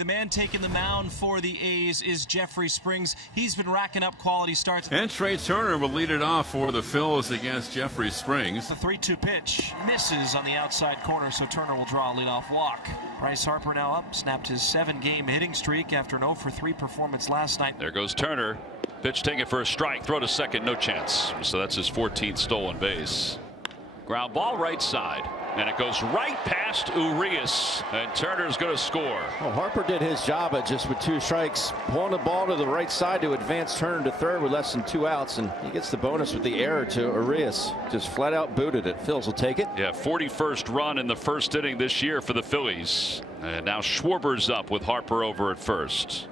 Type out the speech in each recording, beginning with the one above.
The man taking the mound for the A's is Jeffrey Springs. He's been racking up quality starts. And Trey Turner will lead it off for the Phillies against Jeffrey Springs. The 3-2 pitch misses on the outside corner, so Turner will draw a leadoff walk. Bryce Harper now up, snapped his 7-game hitting streak after an 0-for-3 performance last night. There goes Turner. Pitch taken for a strike. Throw to second, no chance. So that's his 14th stolen base. Ground ball right side. And it goes right past Urias, and Turner's going to score. Well, Harper did his job at just with 2 strikes, pulling the ball to the right side to advance Turner to third with less than 2 outs, and he gets the bonus with the error to Urias. Just flat out booted it. Phils will take it. Yeah, 41st run in the first inning this year for the Phillies. And now Schwarber's up with Harper over at first.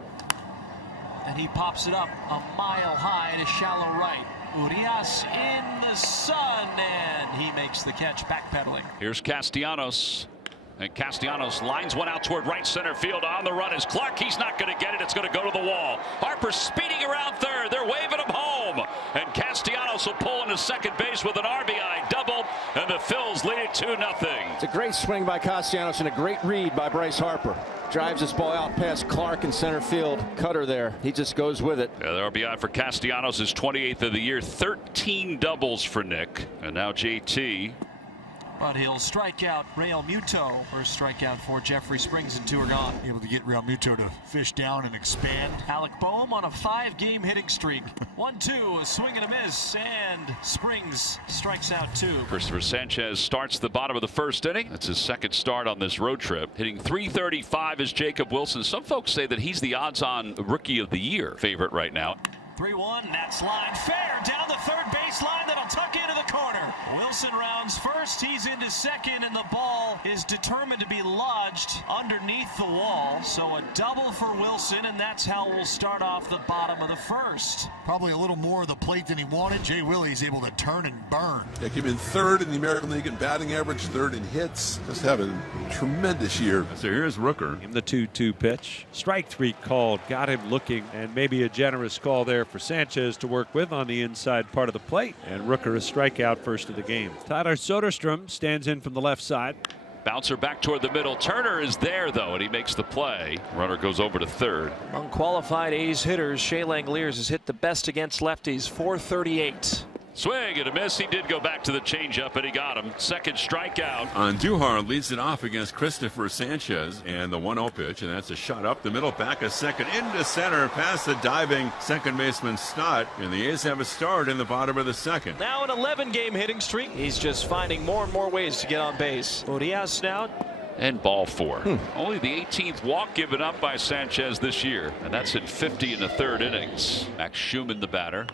And he pops it up a mile high to shallow right. Urias in the sun, and he makes the catch, backpedaling. Here's Castellanos, and Castellanos lines one out toward right center field. On the run is Clark. He's not going to get it. It's going to go to the wall. Harper speeding around third. They're waving him home, and Castellanos will pull into second base with an RBI double, and the Phils lead it 2-0. It's a great swing by Castellanos and a great read by Bryce Harper. Drives this ball out past Clark in center field. Cutter there. He just goes with it. Yeah, the RBI for Castellanos is 28th of the year. 13 doubles for Nick. And now JT. But he'll strike out Real Muto. First strikeout for Jeffrey Springs, and 2 are gone. Able to get Real Muto to fish down and expand. Alec Boehm on a 5-game hitting streak. 1-2, a swing and a miss, and Springs strikes out 2. Christopher Sanchez starts the bottom of the first inning. That's his second start on this road trip. Hitting .335 is Jacob Wilson. Some folks say that he's the odds-on rookie of the year favorite right now. 3-1, that's line fair down the third baseline. That'll tuck into the corner. Wilson rounds first. He's into second, and the ball is determined to be lodged underneath the wall. So a double for Wilson, and that's how we'll start off the bottom of the first. Probably a little more of the plate than he wanted. Jay Willie's able to turn and burn. Yeah, came in 3rd in the American League in batting average, 3rd in hits. Just having a tremendous year. So here's Rooker. In the 2-2 pitch. Strike 3 called. Got him looking, and maybe a generous call there for Sanchez to work with on the inside part of the plate. And Rooker a strikeout first of the game. Tyler Soderstrom stands in from the left side. Bouncer back toward the middle. Turner is there, though, and he makes the play. Runner goes over to third. Unqualified A's hitters, Shea Langeliers has hit the best against lefties, .438. Swing and a miss. He did go back to the changeup, and he got him. Second strikeout. Andujar leads it off against Christopher Sanchez, and the 1-0 pitch, and that's a shot up the middle, back a second into center, past the diving second baseman Stott, and the A's have a start in the bottom of the second. Now an 11-game hitting streak. He's just finding more and more ways to get on base. Urias now. And ball 4. Only the 18th walk given up by Sanchez this year, and that's in 50 in the 3rd innings. Max Schumann, the batter,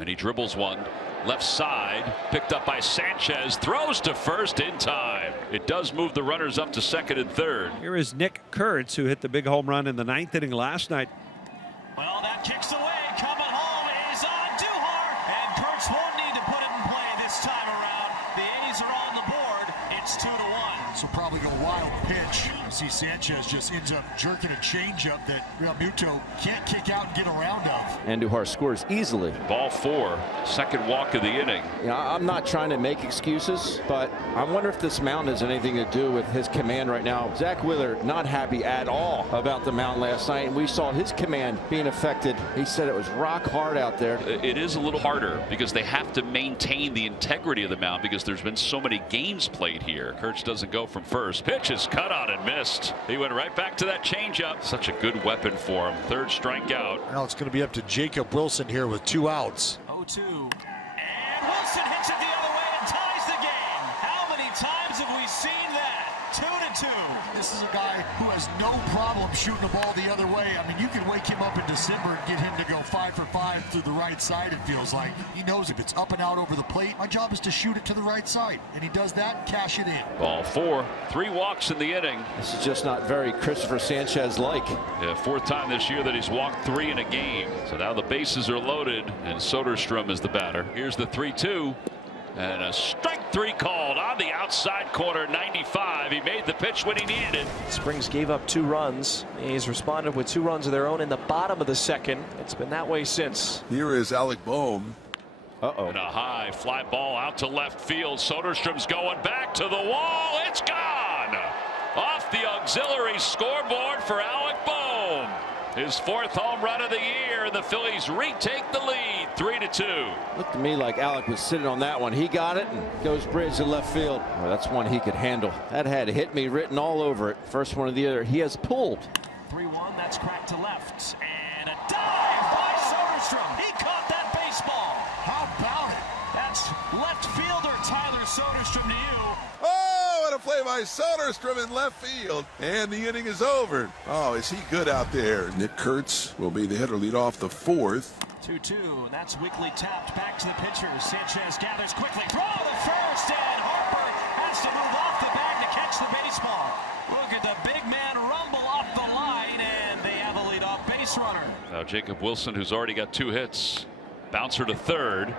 and he dribbles one. Left side, picked up by Sanchez, throws to first in time. It does move the runners up to second and third. Here is Nick Kurtz, who hit the big home run in the 9th inning last night. Well, that kicks away. Coming home is Andujar, and Kurtz won't need to put it in play this time around. The A's are on the board. It's 2-1. So probably go wild pitch. You see Sanchez just ends up jerking a changeup that Real Muto can't kick out and get around of. Andujar scores easily. Ball 4, second walk of the inning. You know, I'm not trying to make excuses, but I wonder if this mound has anything to do with his command right now. Zach Wheeler not happy at all about the mound last night, and we saw his command being affected. He said it was rock hard out there. It is a little harder because they have to maintain the integrity of the mound because there's been so many games played here. Kurtz doesn't go from first. Pitch is cut on and missed. He went right back to that changeup. Such a good weapon for him. Third strikeout. Now it's going to be up to Jacob Wilson here with 2 outs. 0-2. And Wilson hits it the other way and ties the game. How many times have we seen that? 2-2. This is a guy who has no problem shooting the ball the other way. I mean, you can wake him up in December and get him to go 5 for 5 through the right side, it feels like. He knows if it's up and out over the plate, my job is to shoot it to the right side. And he does that, cash it in. Ball 4, 3 walks in the inning. This is just not very Christopher Sanchez-like. Yeah, 4th time this year that he's walked 3 in a game. So now the bases are loaded, and Soderstrom is the batter. Here's the 3-2. And a strike 3 called on the outside corner, 95. He made the pitch when he needed it. Springs gave up 2 runs. The A's responded with 2 runs of their own in the bottom of the second. It's been that way since. Here is Alec Boehm. And a high fly ball out to left field. Soderstrom's going back to the wall. It's gone. Off the auxiliary scoreboard for Alec Boehm. His 4th home run of the year, and the Phillies retake the lead 3-2. Looked to me like Alec was sitting on that one. He got it and goes bridge to left field. Well, that's one he could handle. That had "hit me" written all over it. First one of the other. He has pulled. 3-1, that's cracked to left. And a dive by Soderstrom. He caught that baseball. How about it? That's left fielder Tyler Soderstrom to you. Oh, what a play by Soderstrom in left field. And the inning is over. Oh, is he good out there? Nick Kurtz will be the hitter, lead off the 4th. 2-2, and that's weakly tapped back to the pitcher. Sanchez gathers quickly. Throw to first, and Harper has to move off the bag to catch the baseball. Look at the big man rumble off the line, and they have a leadoff base runner. Now Jacob Wilson, who's already got 2 hits. Bouncer to third.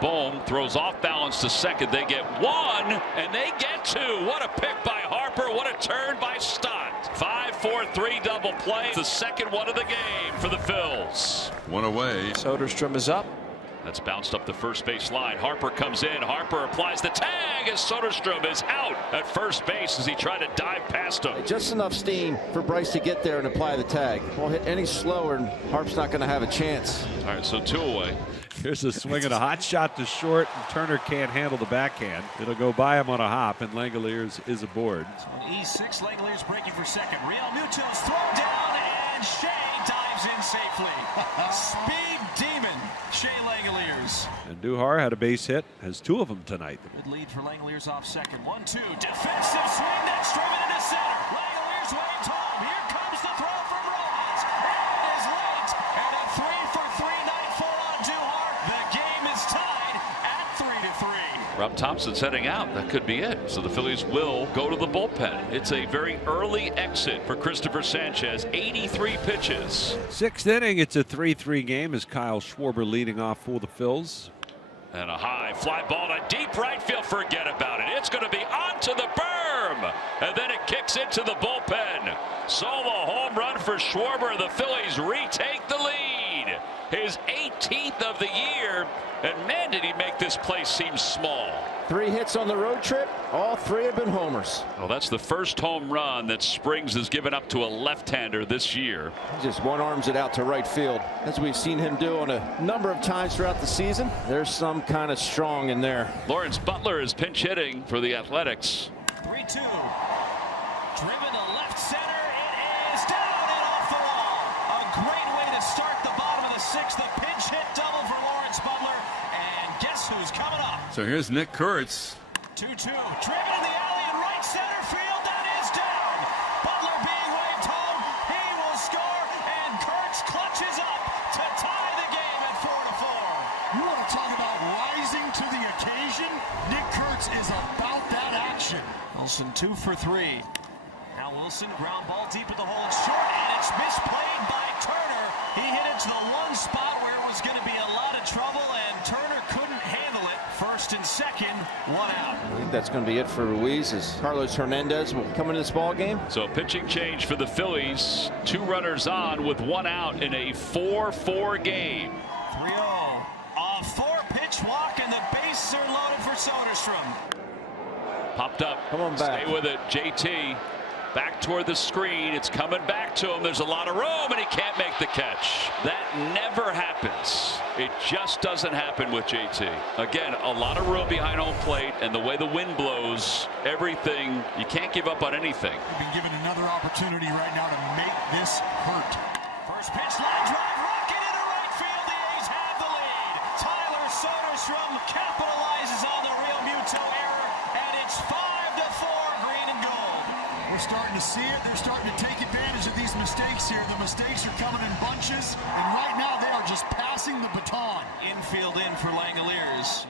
Bohm throws off balance to second. They get 1 and they get 2. What a pick by Harper. What a turn by Stott. 5-4-3 double play. The second one of the game for the Phils. One away. Soderstrom is up. That's bounced up the first base line. Harper comes in. Harper applies the tag as Soderstrom is out at first base as he tried to dive past him. Just enough steam for Bryce to get there and apply the tag. Won't hit any slower and Harp's not going to have a chance. All right, so 2 away. Here's a swing and a hot shot to short, and Turner can't handle the backhand. It'll go by him on a hop, and Langeliers is aboard. So E6, Langeliers breaking for second. Real Muto's thrown down, and Shea dives in safely. Speed demon, Shea Langeliers. And Duhar had a base hit, has 2 of them tonight. Good lead for Langeliers off second. 1-2, defensive swing that's driven into center. Langeliers waved home. Here comes the throw from Rojas. It is late, and a 3-for-3 night for on Duhar. The game is tied at 3-3. Rob Thompson's heading out. That could be it. So the Phillies will go to the bullpen. It's a very early exit for Christopher Sanchez. 83 pitches. 6th inning, it's a 3-3 game as Kyle Schwarber leading off for the Phils. And a high fly ball to deep right field. Forget about it. It's going to be onto the berm. And then it kicks into the bullpen. Solo home run for Schwarber. The Phillies retake the lead. His 18th of the year. And man, did he make this place seem small. 3 hits on the road trip. All 3 have been homers. Well, that's the first home run that Springs has given up to a left-hander this year. He just one-arms it out to right field, as we've seen him do on a number of times throughout the season. There's some kind of strong in there. Lawrence Butler is pinch hitting for the Athletics. 3-2. Driven to left center. It is down and off the wall. A great way to start the bottom of the 6th. The pinch hit double for Lawrence Butler. And guess who's coming up? So here's Nick Kurtz. 2-2. Driven in the alley in right center field. That is down. Butler being waved home. He will score. And Kurtz clutches up to tie the game at 4-4. You want to talk about rising to the occasion? Nick Kurtz is about that action. Wilson 2 for 3. Now Wilson, ground ball deep in the hole. It's short, and it's misplayed by Turner. He hit it to the one spot where it was going to be a lot of trouble, and Turner couldn't handle it. First and second, 1 out. I think that's going to be it for Ruiz, as Carlos Hernandez will come into this ball game. So pitching change for the Phillies. 2 runners on with 1 out in a 4-4 game. 3-0. A 4-pitch walk, and the bases are loaded for Soderstrom. Popped up. Come on back. Stay with it. JT back toward the screen. It's coming back to him. There's a lot of room, and he can't make the catch. That never happens. It just doesn't happen with JT. Again, a lot of room behind home plate, and the way the wind blows, everything, you can't give up on anything. We've been given another opportunity right now to make this hurt. First pitch, line drive, rocket into right field. The A's have the lead. Tyler Soderstrom capitalizes on the Real Muto error, and it's 5-4, green and gold. We're starting to see it. They're starting to take advantage of these mistakes here. The mistakes are coming in bunches, and right now they are just passing the baton. Infield in for Langeliers.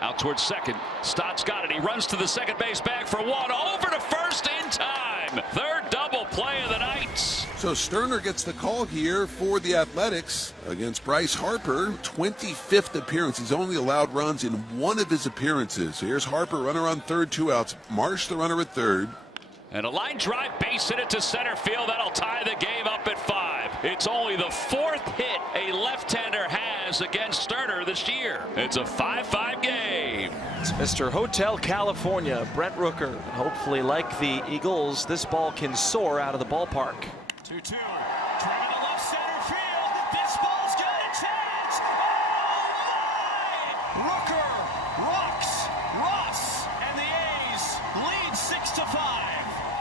Out towards second. Stott's got it. He runs to the second base bag for 1. Over to first in time. Third double play of the night. So Sterner gets the call here for the Athletics against Bryce Harper. 25th appearance. He's only allowed runs in 1 of his appearances. Here's Harper, runner on third, 2 outs. Marsh, the runner at third. And a line drive base hit it to center field. That'll tie the game up at 5. It's only the 4th hit a left-hander has against Sterner this year. It's a 5-5 game. It's Mr. Hotel California, Brent Rooker. Hopefully, like the Eagles, this ball can soar out of the ballpark. 2-2. Driven to left 6-5.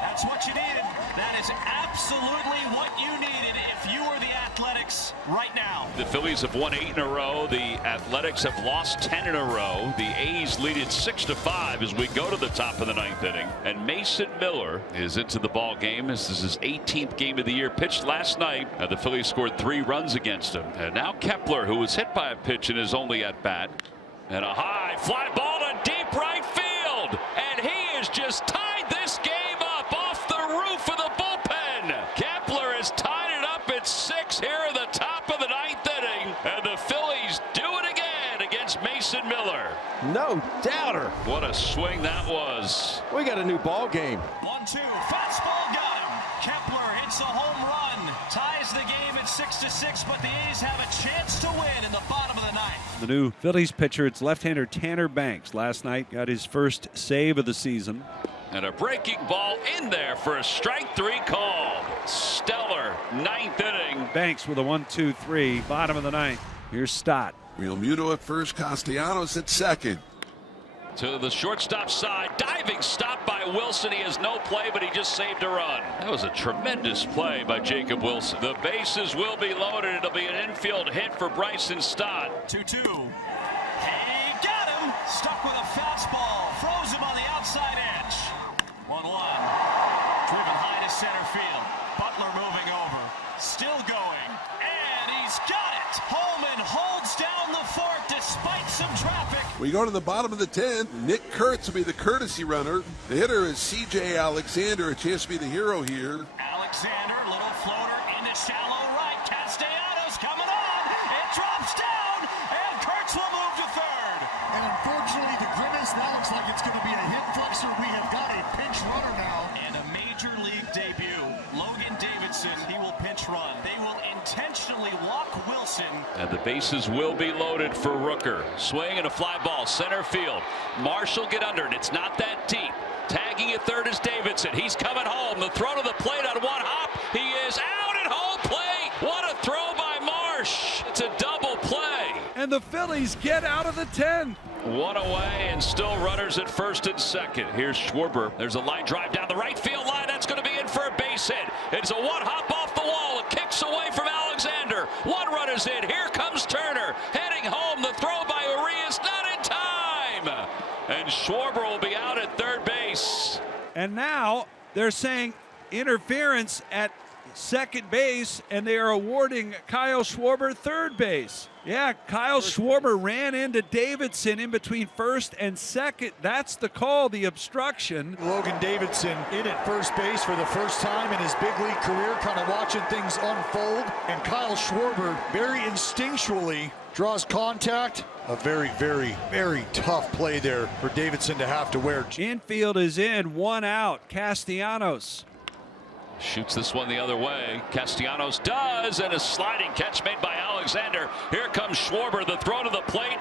That's what you needed. That is absolutely what you needed if you were the Athletics right now. The Phillies have won 8 in a row. The Athletics have lost 10 in a row. The A's lead it 6-5 as we go to the top of the 9th inning. And Mason Miller is into the ball game. This is his 18th game of the year. Pitched last night. The Phillies scored 3 runs against him. And now Kepler, who was hit by a pitch in his only at bat. And a high fly ball to deep right field. And he has just tied this game up off the roof of the bullpen. Kepler has tied it up at 6 here at the top of the 9th inning. And the Phillies do it again against Mason Miller. No doubter. What a swing that was. We got a new ball game. 1-2. Fastball got him. Kepler hits a home run. Ties the game at 6-6, but the A's have a chance to win in the bottom of the 9th. The new Phillies pitcher, it's left-hander Tanner Banks. Last night got his first save of the season. And a breaking ball in there for a strike 3 call. Stellar 9th inning. Banks with a 1-2-3, bottom of the 9th. Here's Stott. Real Muto at first, Castellanos at second. To the shortstop side, diving stop by Wilson. He has no play, but he just saved a run. That was a tremendous play by Jacob Wilson. The bases will be loaded. It'll be an infield hit for Bryson Stott. 2-2. He got him. Stuck with a fastball. Froze him on the outside edge. 1-1. Driven high to center field. Butler moving over. Still going. And he's got it. Holman holds down the fort despite some traffic. We go to the bottom of the 10th. Nick Kurtz will be the courtesy runner. The hitter is C.J. Alexander, a chance to be the hero here. Alexander, little floater into shallow right. Castellanos coming on. It drops down, and Kurtz will move to third. And unfortunately, the grimace, that looks like it's going to be a hit flexor. We have got a pinch runner now. And a major league debut. Logan Davidson, he will pinch run. They will intentionally walk Wilson. And the bases will be loaded for Rooker. Swing and a fly ball, center field. Marshall get under it. It's not that deep. Tagging at third is Davidson. He's coming home. The throw to the plate on one hop. He is out at home plate. What a throw by Marsh. It's a double play. And the Phillies get out of the 10th. One away and still runners at first and second. Here's Schwarber. There's a line drive down the right field line. That's going to be in for a base hit. It's a one hop off the wall. It kicks away from Alexander. 1 run is in. Here comes Turner. Heading home. The throw by Urias. Not in time. And Schwarber will be out at third base. And now they're saying interference at second base, and they are awarding Kyle Schwarber third base. Yeah, Kyle Schwarber ran into Davidson in between first and second. That's the call, the obstruction. Logan Davidson in at first base for the first time in his big league career, kind of watching things unfold. And Kyle Schwarber very instinctually draws contact. A very, very, very tough play there for Davidson to have to wear. Infield is in, 1 out. Castellanos. Shoots this one the other way. Castellanos does, and a sliding catch made by Alexander. Here comes Schwarber. The throw to the plate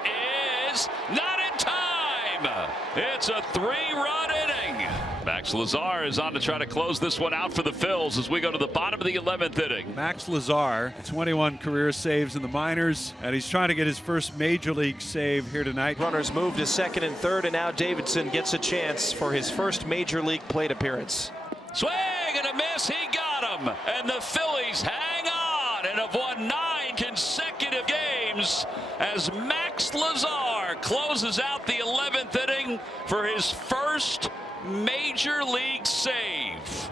is not in time. It's a 3-run inning. Max Lazar is on to try to close this one out for the Phils as we go to the bottom of the 11th inning. Max Lazar, 21 career saves in the minors, and he's trying to get his first major league save here tonight. Runners move to second and third, and now Davidson gets a chance for his first major league plate appearance. Swing and a miss. He got him. And the Phillies hang on and have won 9 consecutive games as Max Lazar closes out the 11th inning for his first major league save.